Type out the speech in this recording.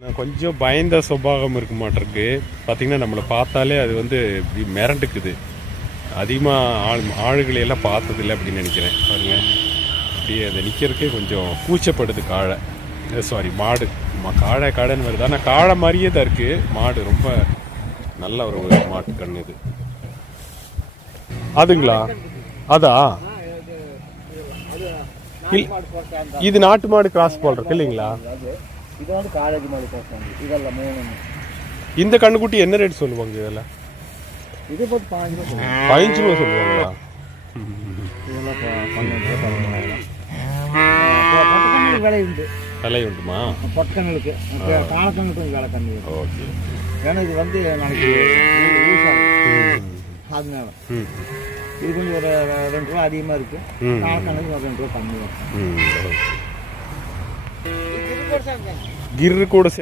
கொஞ்சம் பயந்த சுபாவம் இருக்க மாட்டிருக்கு. பார்த்தீங்கன்னா நம்மளை பார்த்தாலே அது வந்து இப்படி மிரண்டுக்குது. அதிகமாக ஆளுகளை எல்லாம் பார்த்ததில்லை அப்படின்னு நினைக்கிறேன். பாருங்க, அப்படியே அதை நிற்கிறதுக்கே கொஞ்சம் கூச்சப்படுது காளை, சாரி மாடு. காடைன்னு வருது, ஆனால் காளை மாதிரியே தான் இருக்குது மாடு. ரொம்ப நல்ல ஒரு மாட்டு கண்ணு இது. அதுங்களா? அதா இது நாட்டு மாடு கிராஸ் போடுறது இல்லைங்களா? இது வந்து காலேஜ் மாடு போட்டாங்க. இதெல்லாம் மூணு. இந்த கண்ணுக்குட்டி என்ன ரேட் சொல்லுவாங்க இதெல்லாம்? இது போட்டு 15 ரூபா. 15 ரூபா சொல்லுவாங்களா? இதெல்லாம் 12 ரூபா விலை உண்டு. விலை உண்டுமா? பொட்டக்கண்ணுக்கு காலக்கண்ணுக்கு கொஞ்சம் விலை கம்மி. ஓகே. ஏன்னா இது வந்து நாளைக்கு அதனால இது கொஞ்சம் ஒரு 2 ரூபா அதிகமாக இருக்குது. காலக்கண்ணுக்கு ஒரு 2 ரூபா கம்மியாக. கிர்ரு கூட